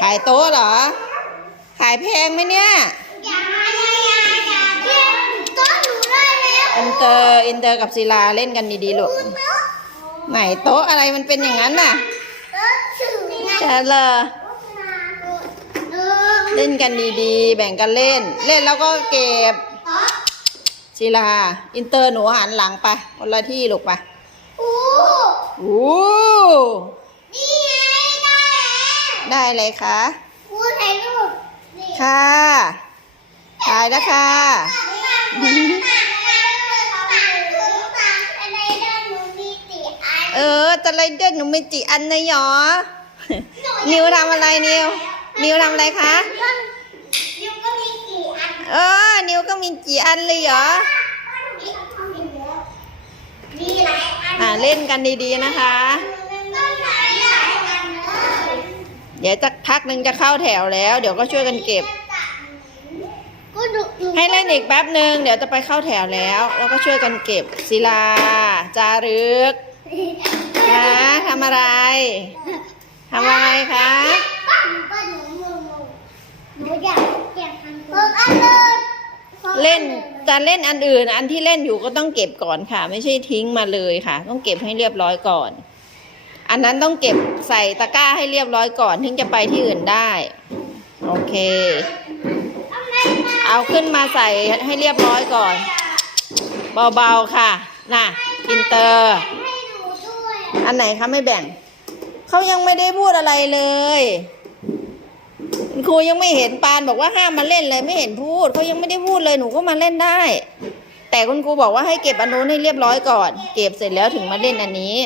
ขายโต๊ะเหรอ ขายแพงไหมเนี่ยอย่าอย่าอย่าอย่าเล่นต้นหนูได้แล้วอินเตอร์อินเตอร์กับศิลาเล่นกันดีๆลูกไหนโต๊ะอะไรมันเป็นอย่างนั้นน่ะโต๊ะถึงไงจะเลเล่นกันดีๆ แบ่งกันเล่น เล่นแล้วก็เก็บศิลา อินเตอร์หนูหันหลังไปคนละที่ลูกไปโอ้อู้นี่ ได้เลยคะครูถ่ายรูปนี่ค่ะถ่ายนะคะเออตะไลเดอร์หนูไม่จีอันนะหยอนิวทำอะไรนิวนิวทำอะไรคะยูก็มีกี่อันเออ นิวก็มีกี่อันเลยเหรอมีหลายอันอ่าเล่นกันดีๆนะคะ ต้นไม้หลายอันเลย เดี๋ยวจะพักหนึ่งจะเข้าแถวแล้ว เดี๋ยวก็ช่วยกันเก็บ ให้เล่นอีกแป๊บหนึ่งเดี๋ยวจะไปเข้าแถวแล้ว แล้วก็ช่วยกันเก็บศิลา จารึกคะทำอะไรทำอะไรคะป้าหนูป้าหนูหนูหนูหนูอยากากทำเพิ่มอันเลยเล่นจะเล่นอันอื่น อันที่เล่นอยู่ก็ต้องเก็บก่อนค่ะ ไม่ใช่ทิ้งมาเลยค่ะ ต้องเก็บให้เรียบร้อยก่อน อันนั้นต้องเก็บใส่ตะกร้าให้เรียบร้อยก่อนถึงจะไปที่อื่นได้ โอเค เอาขึ้นมาใส่ให้เรียบร้อยก่อน เบาๆค่ะ น่ะ อินเตอร์ อันไหนคะไม่แบ่ง เขายังไม่ได้พูดอะไรเลยคุณครูยังไม่เห็นปานบอกว่าห้ามมาเล่นเลยไม่เห็นพูดเขายังไม่ได้พูดเลยหนูก็มาเล่นได้ แต่คุณครูบอกว่าให้เก็บอันนู้นให้เรียบร้อยก่อน เก็บเสร็จแล้วถึงมาเล่นอันนี้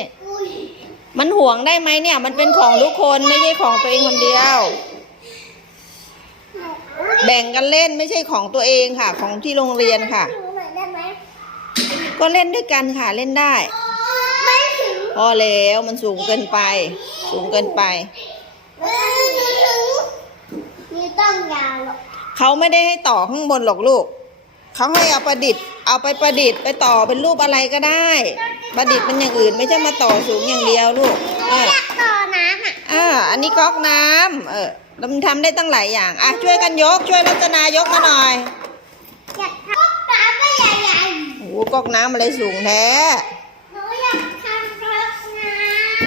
มันห่วงได้ไหมเนี่ย มันเป็นของทุกคนไม่ใช่ของตัวเองคนเดียว แบ่งกันเล่นไม่ใช่ของตัวเองค่ะ ของที่โรงเรียนค่ะหนูหน่อยได้ไหมก็เล่นด้วยกันค่ะเล่นได้ไม่ถึงพอแล้วมันสูงเกินไป สูงเกินไปเออหนูถึงนี่ต้องยาวหรอกเขาไม่ได้ให้ต่อข้างบนหรอกลูก เขาให้เอาประดิษฐ์เอาไปประดิษฐ์ไปต่อเป็นรูปอะไรก็ได้ ประดิษฐ์เป็นอย่างอื่นไม่ใช่มาต่อสูงอย่างเดียวลูกเอออยากต่อน้ำอะอ่าอันนี้ก๊อกน้ำเออแล้วมันทำได้ตั้งหลายอย่างอะช่วยกันยกช่วยรัตนายกมาหน่อยอยากทำน้ำไม่ใหญ่โอ้โหก๊อกน้ำอะไรสูงแท้ๆหนูอยากทำรถน้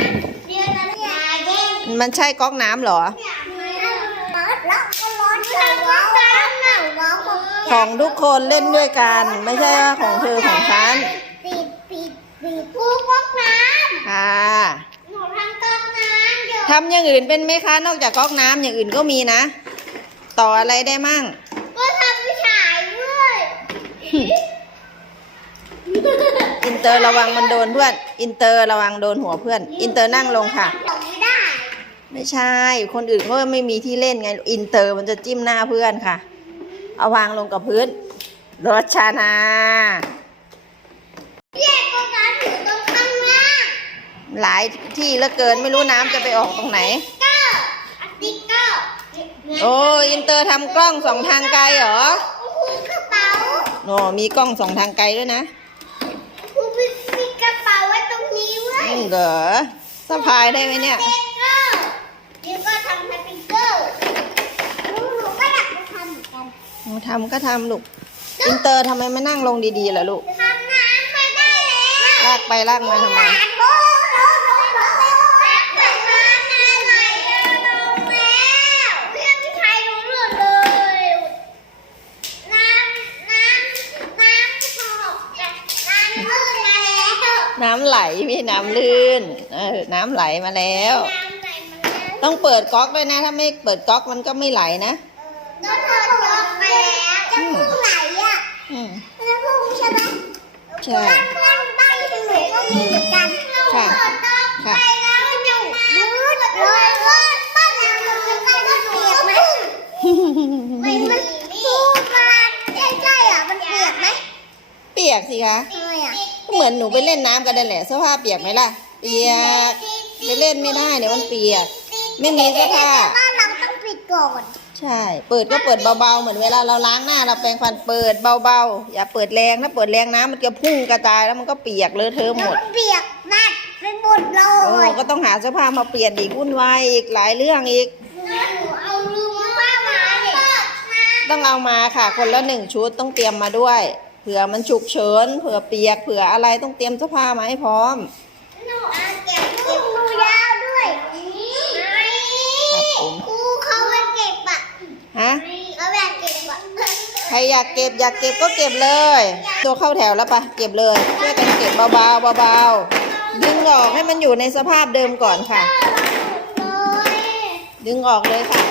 ำเดี๋ยวนะอยากเล่นมันใช่ก๊อกน้ำเหรออยากเล่นรถแล้วก็ร้อนจังว้าวว้าวหนาวว้าว ของทุกคนเล่นด้วยกัน ไม่ใช่ว่าของเธอของฉันปิดปิดปิดพูก๊อกน้ค่ะำหนูทำก๊อกน้ำเดี๋ยวทำอย่างอื่นเป็นไหมคะ นอกจากก๊อกน้ำอย่างอื่นก็มีนะ ต่ออะไรได้มั่งก็ทำวิชายด้วยอินเตอร์ระวังมันโดนเพื่อน อินเตอร์ระวังโดนหัวเพื่อน อินเตอร์นั่งลงค่ะตกไม่ได้ไม่ใช่ คนอื่นเขาไม่มีที่เล่นไง อินเตอร์มันจะจิ้มหน้าเพื่อนค่ะ เอาวางลงกับพื้นรชานาแยกก๊อกน้ำอยู่ตรงข้างล่างหลายที่เหลือเกินไม่รู้น้ำจะไปออกตรงไหนเก้าอันที่เก้าโอ้อินเตอร์ทำกล้องสองทางไกลเหรอคุณกระเป๋าโอ้มีกล้องสองทางไกลด้วยนะคุณมีกระเป๋าไว้ตรงนี้เว้ยอืมเหรอสะพายได้ไหมเนี่ย สติ๊กเกอร์เดี๋ยวก็ทำสติ๊กเกอร์หนูหนูก็อยากจะทำเหมือนกัน หนู ทำก็ทำลูกอินเตอร์ทำไมไม่นั่งลงดีๆล่ะลูกทำน้ำไปได้แล้วลากไปลากมาทำไมโอ้โหน้ำเปิดน้ำมาไหลลงแล้วเพื่อนพี่ชายหนูหลุดเลยน้ำน้ำน้ำหกจากน้ำลื่นมาแล้วน้ำไหลไมใช่น้ำลื่นเออน้ำไหลมาแล้วน้ำไหลมาแล้ว ต้องเปิดก๊อกด้วยนะ ถ้าไม่เปิดก๊อกมันก็ไม่ไหลนะ ก็เธอจบไปแล้วจะพุ่งไหนอะ อืม จะพุ่งใช่ไหม ใช่บ้านบ้านหนูก็มีเหมือนกันค่ะไปแล้วหนูมืดเลยว่าบ้านเราหนูใช่ใกล้ๆอะเปียกสิคะทำไมอะก็เหมือนหนูไปเล่นน้ำกันนั่นแหละเสื้อผ้าเปียกไหมล่ะ เปียกไปเล่นไม่ได้เดี๋ยวมันเปียก ไม่มีเสื้อผ้าเราต้องปิดก่อน ใช่ เปิดก็เปิดเบาๆ เหมือนเวลาเราล้างหน้าเราแปรงฟันเปิดเบาๆ อย่าเปิดแรงถ้าเปิดแรงน้ำมันจะพุ่งกระจายแล้วมันก็เปียกเลอะเทอะหมดน้ำเปียกนัดเป็นหมดเลโอ้ยก็ต้องหาเสื้อผ้ามาเปลี่ยนอีกวุ่นวายอีกหลายเรื่องอีก หนูเอาต้องเอามาค่ะ คนละหนึ่งชุดต้องเตรียมมาด้วย เผื่อมันฉุกเฉิน เผื่อเปียก เผื่ออะไรต้องเตรียมเสื้อผ้ามาให้พร้อม หนูเอาเก็บเก็บดูยาวด้วยไหน ครับผม ครูเขาไปเก็บอะ ฮะ เขาแบบเก็บอะ ใครอยากเก็บอยากเก็บก็เก็บเลย ตัวเข้าแถวแล้วปะเก็บเลยช่วยกันเก็บเบาๆเบาๆดึงออกให้มันอยู่ในสภาพเดิมก่อนค่ะเลยดึงออกเลยค่ะ